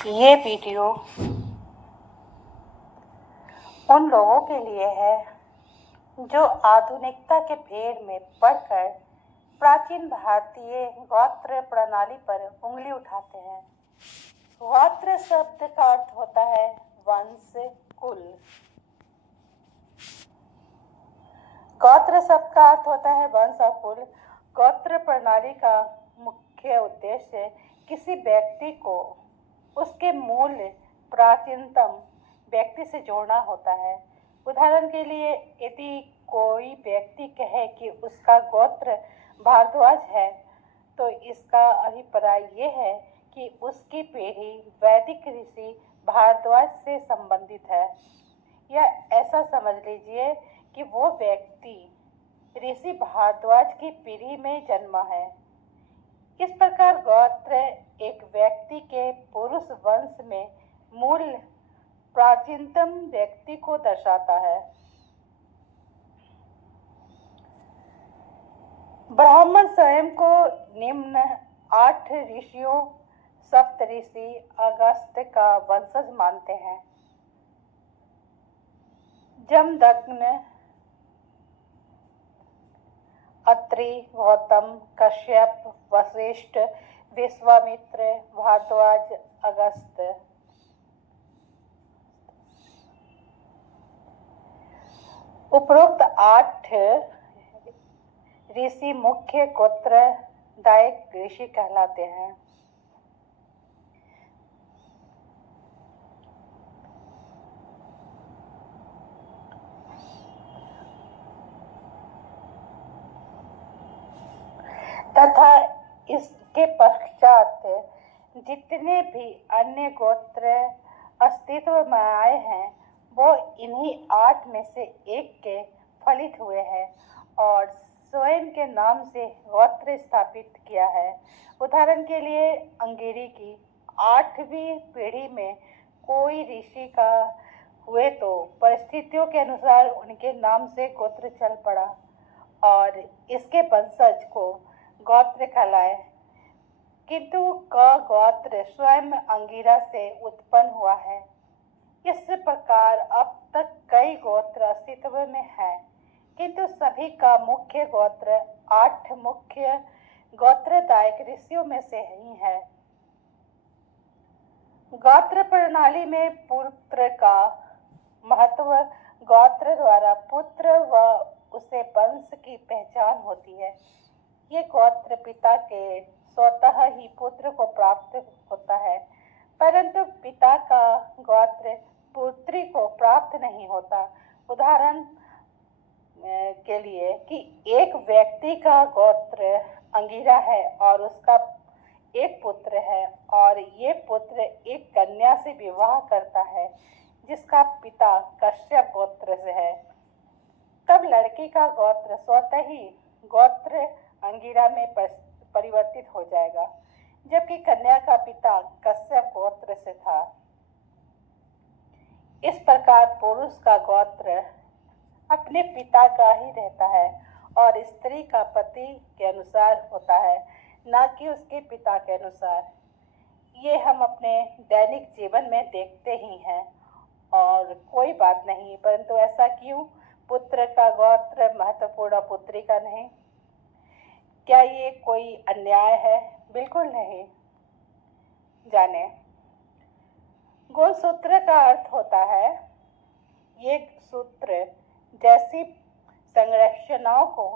ये वीडियो उन लोगों के लिए है जो आधुनिकता के भेड़ में पड़कर प्राचीन भारतीय गोत्र प्रणाली पर उंगली उठाते हैं। गोत्र शब्द का अर्थ होता है वंश, कुल। गोत्र शब्द का अर्थ होता है वंश और कुल। गोत्र प्रणाली का मुख्य उद्देश्य किसी व्यक्ति को उसके मूल प्राचीनतम व्यक्ति से जोड़ना होता है। उदाहरण के लिए, यदि कोई व्यक्ति कहे कि उसका गोत्र भारद्वाज है, तो इसका अभिप्राय यह है कि उसकी पीढ़ी वैदिक ऋषि भारद्वाज से संबंधित है, या ऐसा समझ लीजिए कि वो व्यक्ति ऋषि भारद्वाज की पीढ़ी में जन्मा है। इस प्रकार गोत्र एक व्यक्ति के पुरुष वंश में मूल प्राचीनतम व्यक्ति को दर्शाता है। ब्राह्मण स्वयं को निम्न 8 ऋषियों सप्तऋषि अगस्त्य का वंशज मानते हैं। जमदग्नि, अत्रि, गौतम, कश्यप, वशिष्ठ, विश्वामित्र, भारद्वाज, अगस्त्य। उपरोक्त 8 ऋषि मुख्य गोत्रदायक ऋषि कहलाते हैं। तथा इसके पश्चात जितने भी अन्य गोत्र अस्तित्व में आए हैं, वो इन्हीं 8 में से एक के फलित हुए हैं और स्वयं के नाम से गोत्र स्थापित किया है। उदाहरण के लिए, अंगिरी की 8वीं पीढ़ी में कोई ऋषि का हुए तो परिस्थितियों के अनुसार उनके नाम से गोत्र चल पड़ा और इसके वंशज को गोत्र कहलाए, किंतु क गोत्र स्वयं अंगिरा से उत्पन्न हुआ है। इस प्रकार अब तक कई गोत्र अस्तित्व में हैं, किंतु सभी का मुख्य गोत्र 8 मुख्य गोत्रदायक ऋषियों में से ही है। गोत्र प्रणाली में पुत्र का महत्व गोत्र द्वारा पुत्र व उसे वंश की पहचान होती है। ये गोत्र पिता के स्वतः ही पुत्र को प्राप्त होता है, परंतु पिता का गोत्र पुत्री को प्राप्त नहीं होता। उदाहरण के लिए कि एक व्यक्ति का गोत्र अंगिरा है और उसका एक पुत्र है और ये पुत्र एक कन्या से विवाह करता है जिसका पिता कश्यप गोत्र से है, तब लड़की का गोत्र स्वतः ही गोत्र अंगिरा में परिवर्तित हो जाएगा, जबकि कन्या का पिता कश्यप गोत्र से था। इस प्रकार पुरुष का गोत्र अपने पिता का ही रहता है और स्त्री का पति के अनुसार होता है, न कि उसके पिता के अनुसार। ये हम अपने दैनिक जीवन में देखते ही हैं और कोई बात नहीं, परंतु ऐसा क्यों? पुत्र का गोत्र महत्वपूर्ण, पुत्री का नहीं। क्या ये कोई अन्याय है? बिल्कुल नहीं। जाने, गुणसूत्र का अर्थ होता है ये सूत्र जैसी संरचनाओं को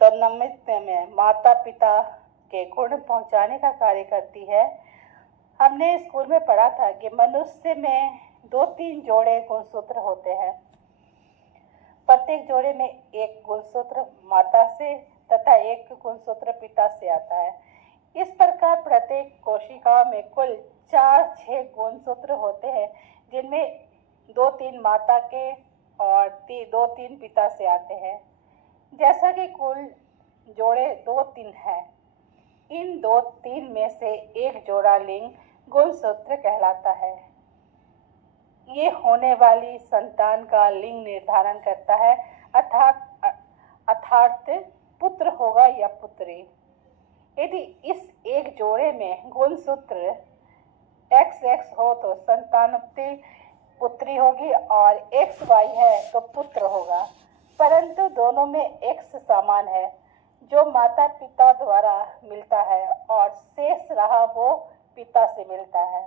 संनिमित में माता पिता के गुण पहुंचाने का कार्य करती है। हमने स्कूल में पढ़ा था कि मनुष्य में 2-3 जोड़े गुणसूत्र होते हैं। प्रत्येक जोड़े में एक गुणसूत्र माता से तथा एक गुणसूत्र पिता से आता है। इस प्रकार प्रत्येक कोशिका में कुल 4-6 गुणसूत्र होते हैं, जिनमें 2-3 माता के और 2-3 पिता से आते हैं। जैसा कि कुल जोड़े 2-3 हैं, इन 2-3 में से एक जोड़ा लिंग गुणसूत्र कहलाता है। ये होने वाली संतान का लिंग निर्धारण करता है, अर्थात पुत्र होगा या पुत्री। यदि इस एक जोड़े में गुणसूत्र XX हो तो संतानोत्पत्ति पुत्री होगी और XY है तो पुत्र होगा, परंतु दोनों में X समान है जो माता पिता द्वारा मिलता है और शेष रहा वो पिता से मिलता है।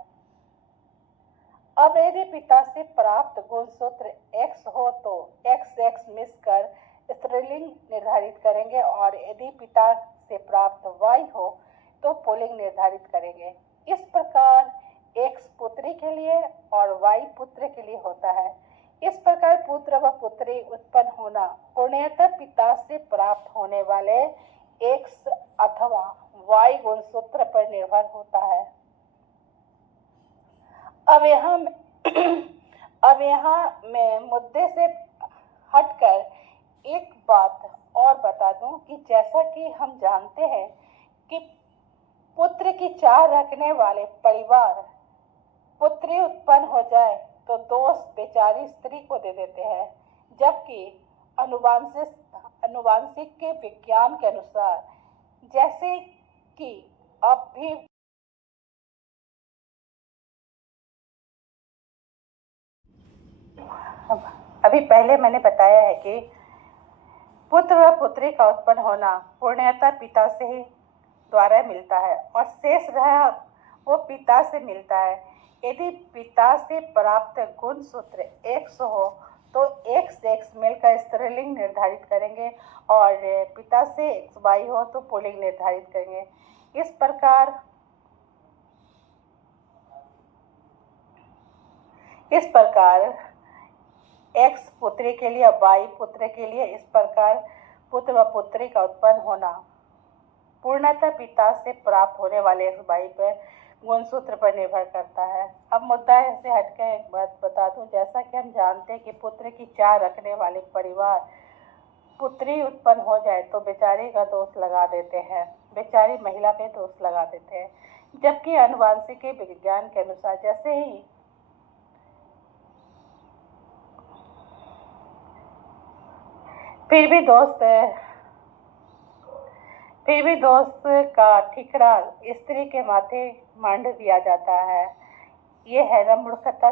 अब यदि पिता से प्राप्त गुणसूत्र X हो तो XX मिसकर स्त्रीलिंग निर्धारित करेंगे और यदि पिता से प्राप्त Y हो तो पुल्लिंग निर्धारित करेंगे। इस प्रकार X पुत्री के लिए और Y पुत्र के लिए होता है। इस प्रकार पुत्र व पुत्री उत्पन्न होना पूर्णतः पिता से प्राप्त होने वाले X अथवा Y गुणसूत्र पर निर्भर होता है। अब यहाँ मैं मुद्दे से हटकर एक बात और बता दूं कि जैसा कि हम जानते हैं कि पुत्र की चाह रखने वाले परिवार पुत्री उत्पन्न हो जाए तो दोष बेचारी स्त्री को दे देते हैं, जबकि अनुवांशिक के विज्ञान के अनुसार जैसे कि अभी पहले मैंने बताया है कि पुत्र व पुत्री का उत्पन्न होना पूर्णतः पिता से ही द्वारा मिलता है और शेष रहा वो पिता से मिलता है। यदि पिता से प्राप्त गुणसूत्र X हो तो XX मिलकर स्त्रीलिंग निर्धारित करेंगे और पिता से XY हो तो पुल्लिंग निर्धारित करेंगे। इस प्रकार X पुत्री के लिए Y पुत्र के लिए इस प्रकार पुत्र व पुत्री का उत्पन्न होना पूर्णतः पिता से प्राप्त होने वाले XY पर गुणसूत्र पर निर्भर करता है। अब मुद्दा से हटकर एक बात बता दूं, जैसा कि हम जानते हैं कि पुत्र की चाह रखने वाले परिवार पुत्री उत्पन्न हो जाए तो बेचारी का दोष लगा देते हैं, बेचारी महिला पे दोष लगा देते हैं, जबकि आनुवंशिक विज्ञान के अनुसार जैसे ही फिर भी दोस्त का ठिकरा स्त्री के माथे मांड दिया जाता है। ये है ना मूर्खता।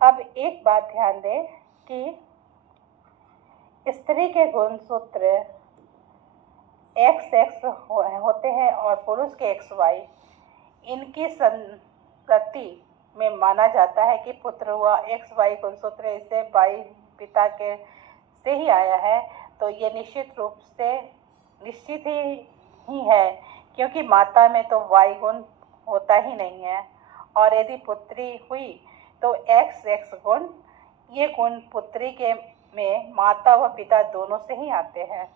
अब एक बात ध्यान दें कि स्त्री के गुणसूत्र XX होते हैं और पुरुष के XY। इनकी संतति में माना जाता है कि पुत्र हुआ XY गुणसूत्र इससे Y पिता के से ही आया है, तो ये निश्चित ही है क्योंकि माता में तो Y गुण होता ही नहीं है और यदि पुत्री हुई तो XX गुण, ये गुण पुत्री के में माता व पिता दोनों से ही आते हैं।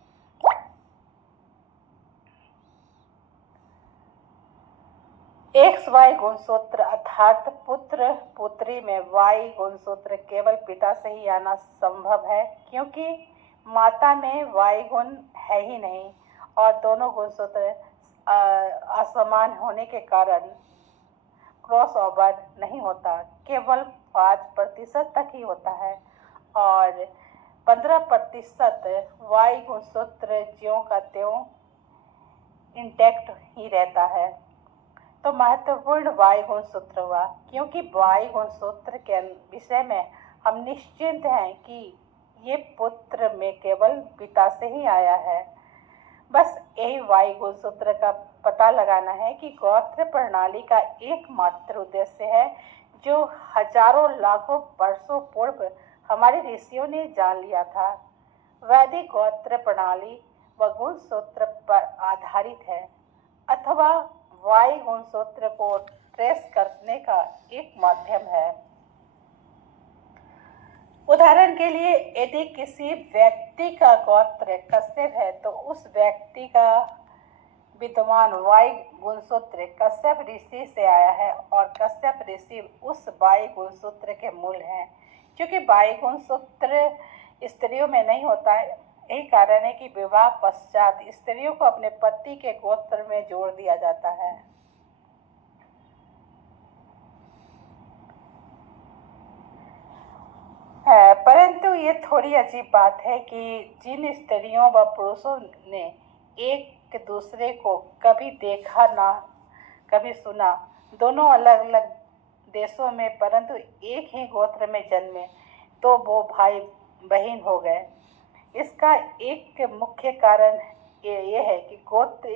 XY गुणसूत्र अर्थात पुत्र पुत्री में Y गुणसूत्र केवल पिता से ही आना संभव है क्योंकि माता में Y गुण है ही नहीं और दोनों गुणसूत्र असमान होने के कारण क्रॉस ओवर नहीं होता, केवल 5% तक ही होता है और 15% Y गुणसूत्र ज्यों का त्यों इंटैक्ट ही रहता है। तो महत्वपूर्ण Y गुणसूत्र हुआ क्योंकि Y गुणसूत्र के विषय में हम निश्चिंत हैं कि ये पुत्र में केवल पिता से ही आया है। बस यही Y गुणसूत्र का पता लगाना है कि गोत्र प्रणाली का एकमात्र उद्देश्य है जो हजारों लाखों वर्षों पूर्व हमारे ऋषियों ने जान लिया था। वैदिक गोत्र प्रणाली व गुणसूत्र पर आधारित है अथवा Y गुणसूत्र को ट्रेस करने का एक माध्यम है। उदाहरण के लिए यदि किसी व्यक्ति का गोत्र कश्यप है तो उस व्यक्ति का विद्यमान Y गुणसूत्र कश्यप ऋषि से आया है और कश्यप ऋषि उस Y गुणसूत्र के मूल हैं। क्योंकि Y गुणसूत्र स्त्रियों में नहीं होता है, यही कारण है कि विवाह पश्चात स्त्रियों को अपने पति के गोत्र में जोड़ दिया जाता है। थोड़ी अजीब बात है कि जिन स्त्रियों व पुरुषों ने एक एक दूसरे को कभी देखा ना कभी सुना, दोनों अलग अलग देशों में परंतु एक ही गोत्र में जन्मे तो वो भाई बहन हो गए। इसका एक मुख्य कारण ये है कि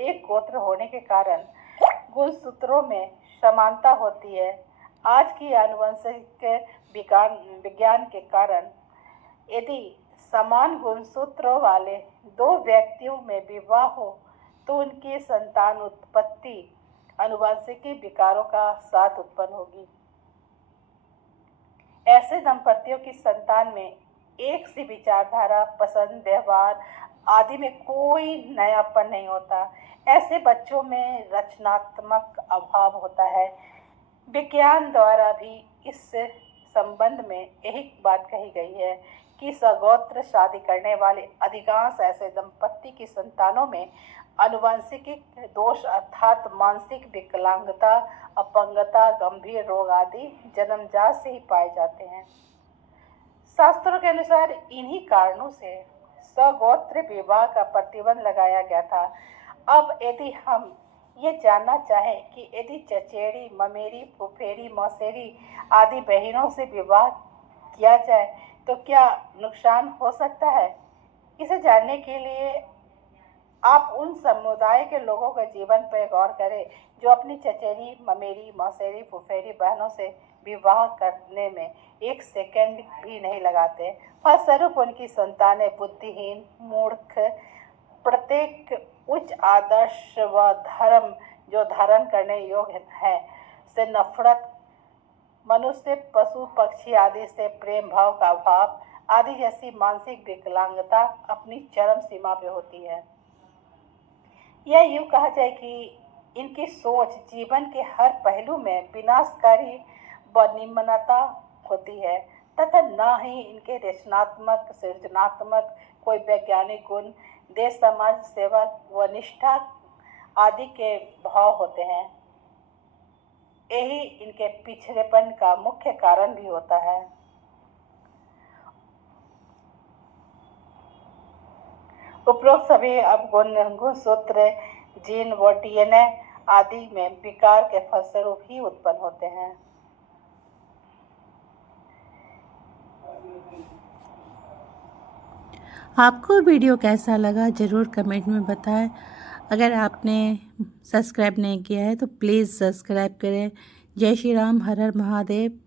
एक गोत्र होने के कारण गुणसूत्रों में समानता होती है। आज की आनुवंशिक विज्ञान के कारण यदि समान गुणसूत्रों वाले दो व्यक्तियों में विवाह हो तो उनकी संतान उत्पत्ति आनुवंशिकी विकारों का साथ उत्पन्न होगी। ऐसे दंपतियों की संतान में एक सी विचारधारा, पसंद, व्यवहार आदि में कोई नयापन नहीं होता। ऐसे बच्चों में रचनात्मक अभाव होता है। विज्ञान द्वारा भी इस संबंध में यही बात कही गई है कि सगोत्र शादी करने वाले अधिकांश ऐसे दंपति की संतानों में आनुवंशिक दोष अर्थात मानसिक विकलांगता, अपंगता, गंभीर रोग आदि जन्मजात से ही पाए जाते हैं। शास्त्रों के अनुसार इन्हीं कारणों से सगोत्र विवाह का प्रतिबंध लगाया गया था। अब यदि हम ये जानना चाहें कि यदि चचेरी, ममेरी, फुफेरी, मौसेरी आदि बहनों से विवाह किया जाए तो क्या नुकसान हो सकता है? इसे जानने के लिए आप उन समुदाय के लोगों के जीवन पर गौर करें जो अपनी चचेरी, ममेरी, मौसेरी, फुफेरी बहनों से विवाह करने में एक सेकंड भी नहीं लगाते। फलस्वरूप उनकी संतानें बुद्धिहीन, मूर्ख, प्रत्येक उच्च आदर्श व धर्म जो धारण करने योग्य है से नफरत, मनुष्य, पशु, पक्षी आदि से प्रेम भाव का अभाव आदि जैसी मानसिक विकलांगता अपनी चरम सीमा पे होती है। यह यूँ कहा जाए कि इनकी सोच जीवन के हर पहलू में विनाशकारी व निम्नता होती है तथा न ही इनके रचनात्मक, सृजनात्मक कोई वैज्ञानिक गुण, देश समाज सेवा व निष्ठा आदि के भाव होते हैं। यही इनके पिछड़ेपन का मुख्य कारण भी होता है। उपरोक्त सभी अवगुण गुणसूत्र जीन व डीएनए आदि में विकार के फलस्वरूप ही उत्पन्न होते हैं। आपको वीडियो कैसा लगा ज़रूर कमेंट में बताएं। अगर आपने सब्सक्राइब नहीं किया है तो प्लीज़ सब्सक्राइब करें। जय श्री राम, हर हर महादेव।